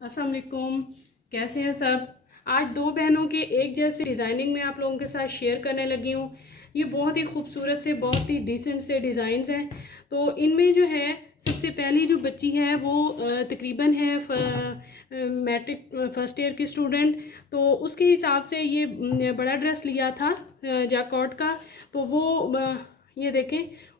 अस्सलाम वालेकुम। कैसे हैं सब। आज दो बहनों के एक जैसे डिज़ाइनिंग में आप लोगों के साथ शेयर करने लगी हूँ। ये बहुत ही खूबसूरत से बहुत ही डिसेंट से डिज़ाइंस हैं। तो इनमें जो है सबसे पहली जो बच्ची है वो तकरीबन है मैट्रिक फर्स्ट ईयर की स्टूडेंट। तो उसके हिसाब से ये बड़ा ड्रेस लिया था जैकॉट का। तो वो ये देखें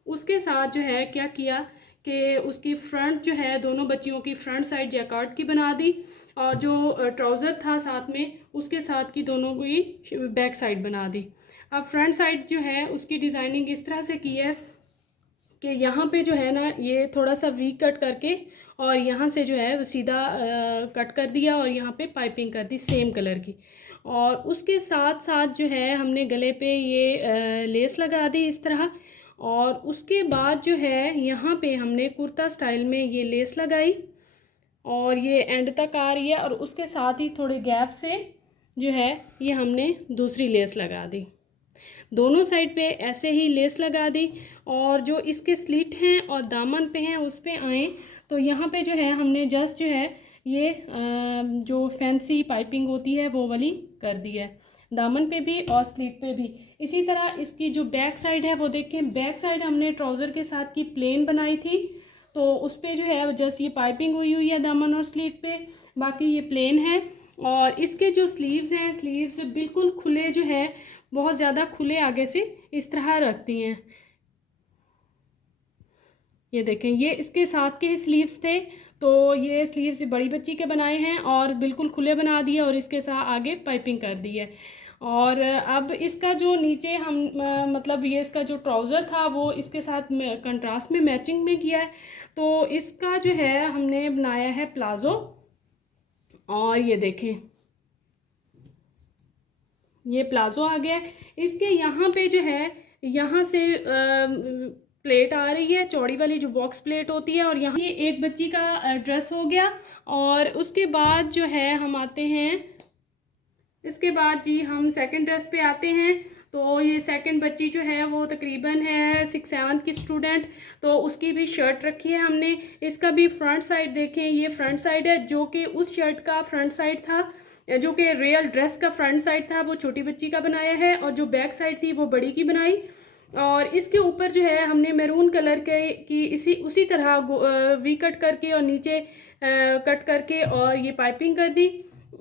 उसके साथ जो है क्या किया कि उसकी फ्रंट जो है दोनों बच्चियों की फ्रंट साइड जैकार्ड की बना दी, और जो ट्राउज़र था साथ में उसके साथ की दोनों की बैक साइड बना दी। अब फ्रंट साइड जो है उसकी डिज़ाइनिंग इस तरह से की है कि यहाँ पे जो है ना ये थोड़ा सा वी कट करके और यहाँ से जो है वो सीधा कट कर दिया और यहाँ पे पाइपिंग कर दी सेम कलर की। और उसके साथ साथ जो है हमने गले पे ये लेस लगा दी इस तरह। और उसके बाद जो है यहाँ पे हमने कुर्ता स्टाइल में ये लेस लगाई और ये एंड तक आ रही है, और उसके साथ ही थोड़े गैप से जो है ये हमने दूसरी लेस लगा दी। दोनों साइड पे ऐसे ही लेस लगा दी। और जो इसके स्लिट हैं और दामन पे हैं उस पे आए तो यहाँ पे जो है हमने जस्ट जो है ये जो फैंसी पाइपिंग होती है वो वाली कर दी है दामन पे भी और स्लिट पे भी। इसी तरह इसकी जो बैक साइड है वो देखें, बैक साइड हमने ट्राउज़र के साथ की प्लेन बनाई थी। तो उस पर जो है जस्ट ये पाइपिंग हुई है दामन और स्लीव पे, बाकी ये प्लेन है। और इसके जो स्लीव्स हैं, स्लीव्स बिल्कुल खुले जो है बहुत ज़्यादा खुले आगे से इस तरह रखती हैं। ये देखें ये इसके साथ के स्लीव्स थे, तो ये स्लीव्स बड़ी बच्ची के बनाए हैं और बिल्कुल खुले बना दिए और इसके साथ आगे पाइपिंग कर दी है। और अब इसका जो नीचे हम मतलब ये इसका जो ट्राउज़र था वो इसके साथ कंट्रास्ट में मैचिंग में किया है। तो इसका जो है हमने बनाया है प्लाज़ो। और ये देखें ये प्लाज़ो आ गया है। इसके यहाँ पे जो है यहाँ से प्लेट आ रही है चौड़ी वाली जो बॉक्स प्लेट होती है, और यहाँ ये एक बच्ची का ड्रेस हो गया। और उसके बाद जो है हम आते हैं, इसके बाद जी हम सेकंड ड्रेस पे आते हैं। तो ये सेकंड बच्ची जो है वो तकरीबन है 6-7 की स्टूडेंट। तो उसकी भी शर्ट रखी है हमने। इसका भी फ्रंट साइड देखें, ये फ्रंट साइड है जो कि उस शर्ट का फ्रंट साइड था, जो कि रियल ड्रेस का फ्रंट साइड था वो छोटी बच्ची का बनाया है, और जो बैक साइड थी वो बड़ी की बनाई। और इसके ऊपर जो है हमने मैरून कलर के की इसी उसी तरह वी कट करके और नीचे कट करके और ये पाइपिंग कर दी।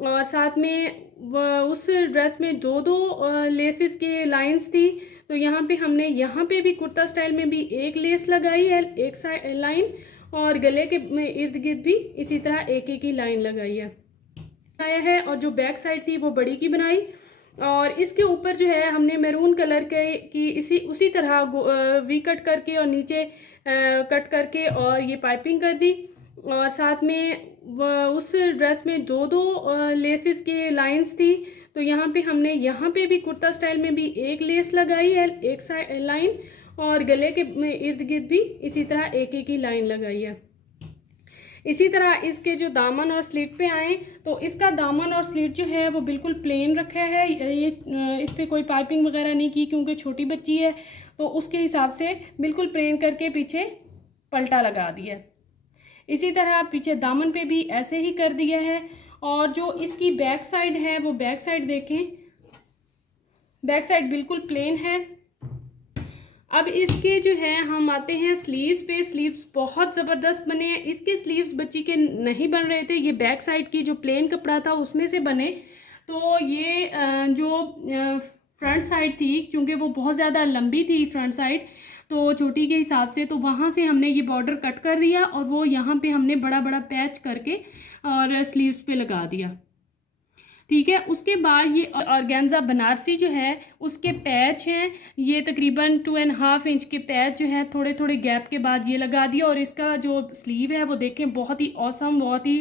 और साथ में उस ड्रेस में दो दो लेसेस की लाइंस थी। तो यहाँ पे हमने यहाँ पे भी कुर्ता स्टाइल में भी एक लेस लगाई है, एक साइड लाइन, और गले के इर्द गिर्द भी इसी तरह एक एक ही लाइन लगाई है आया है। और जो बैक साइड थी वो बड़ी की बनाई। और इसके ऊपर जो है हमने मैरून कलर के की इसी उसी तरह वी कट करके और नीचे कट करके और ये पाइपिंग कर दी। और साथ में उस ड्रेस में दो दो लेसेस की लाइंस थी। तो यहाँ पे हमने यहाँ पे भी कुर्ता स्टाइल में भी एक लेस लगाई है, एक साइड लाइन, और गले के इर्द गिर्द भी इसी तरह एक एक ही लाइन लगाई है। इसी तरह इसके जो दामन और स्लिट पे आए तो इसका दामन और स्लिट जो है वो बिल्कुल प्लेन रखा है। ये इस पर कोई पाइपिंग वगैरह नहीं की क्योंकि छोटी बच्ची है, तो उसके हिसाब से बिल्कुल प्लेन करके पीछे पलटा लगा दिया। इसी तरह पीछे दामन पे भी ऐसे ही कर दिया है। और जो इसकी बैक साइड है वो बैक साइड देखें, बैक साइड बिल्कुल प्लेन है। अब इसके जो है हम आते हैं स्लीव्स पे। स्लीव्स बहुत ज़बरदस्त बने हैं। इसके स्लीव्स बच्ची के नहीं बन रहे थे, ये बैक साइड की जो प्लेन कपड़ा था उसमें से बने। तो ये जो फ्रंट साइड थी क्योंकि वो बहुत ज़्यादा लंबी थी फ्रंट साइड, तो चोटी के हिसाब से, तो वहाँ से हमने ये बॉर्डर कट कर दिया और वो यहाँ पे हमने बड़ा बड़ा पैच करके और स्लीव्स पे लगा दिया। ठीक है, उसके बाद ये ऑर्गेन्जा बनारसी जो है उसके पैच हैं, ये तकरीबन 2.5 इंच के पैच जो है थोड़े थोड़े गैप के बाद ये लगा दिया। और इसका जो स्लीव है वो देखें बहुत ही औसम, बहुत ही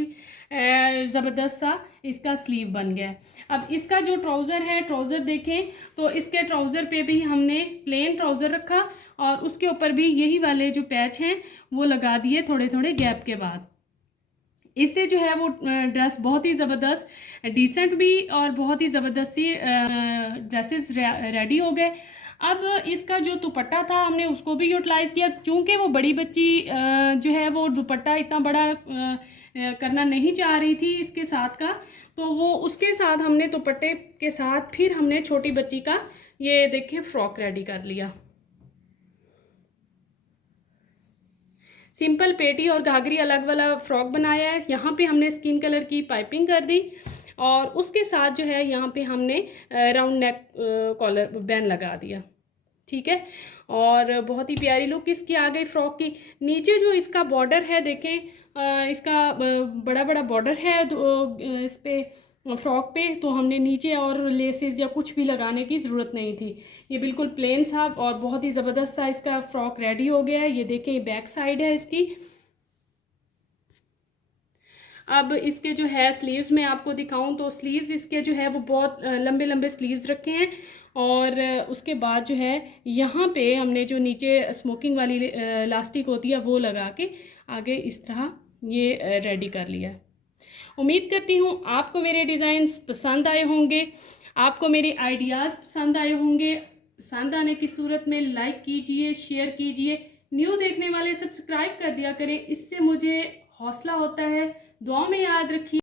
ज़बरदस्त सा इसका स्लीव बन गया है। अब इसका जो ट्राउज़र है, ट्राउज़र देखें तो इसके ट्राउज़र पे भी हमने प्लेन ट्राउज़र रखा और उसके ऊपर भी यही वाले जो पैच हैं वो लगा दिए थोड़े थोड़े गैप के बाद। इससे जो है वो ड्रेस बहुत ही ज़बरदस्त डिसेंट भी और बहुत ही ज़बरदस्ती ड्रेसेस रेडी हो गए। अब इसका जो दुपट्टा था हमने उसको भी यूटिलाइज़ किया, क्योंकि वो बड़ी बच्ची जो है वो दुपट्टा इतना बड़ा करना नहीं चाह रही थी इसके साथ का, तो वो उसके साथ हमने दुपट्टे के साथ फिर हमने छोटी बच्ची का ये देखें फ्रॉक रेडी कर लिया। सिंपल पेटी और घाघरी अलग वाला फ्रॉक बनाया है। यहाँ पे हमने स्किन कलर की पाइपिंग कर दी और उसके साथ जो है यहाँ पे हमने राउंड नेक कॉलर बैंड लगा दिया, ठीक है। और बहुत ही प्यारी लुक इसकी आ गई फ्रॉक की। नीचे जो इसका बॉर्डर है देखें, इसका बड़ा बड़ा बॉर्डर है इस पे फ्रॉक पे, तो हमने नीचे और लेसेस या कुछ भी लगाने की ज़रूरत नहीं थी। ये बिल्कुल प्लेन सा और बहुत ही ज़बरदस्त सा इसका फ्रॉक रेडी हो गया है। ये देखें, ये बैक साइड है इसकी। अब इसके जो है स्लीव्स मैं आपको दिखाऊं तो स्लीव्स इसके जो है वो बहुत लंबे लंबे स्लीव्स रखे हैं। और उसके बाद जो है यहाँ पे हमने जो नीचे स्मोकिंग वाली लास्टिक होती है वो लगा के आगे इस तरह ये रेडी कर लिया। उम्मीद करती हूँ आपको मेरे डिज़ाइंस पसंद आए होंगे, आपको मेरे आइडियाज़ पसंद आए होंगे। पसंद आने की सूरत में लाइक कीजिए, शेयर कीजिए, न्यू देखने वाले सब्सक्राइब कर दिया करें, इससे मुझे हौसला होता है। दुआ में याद रखिए।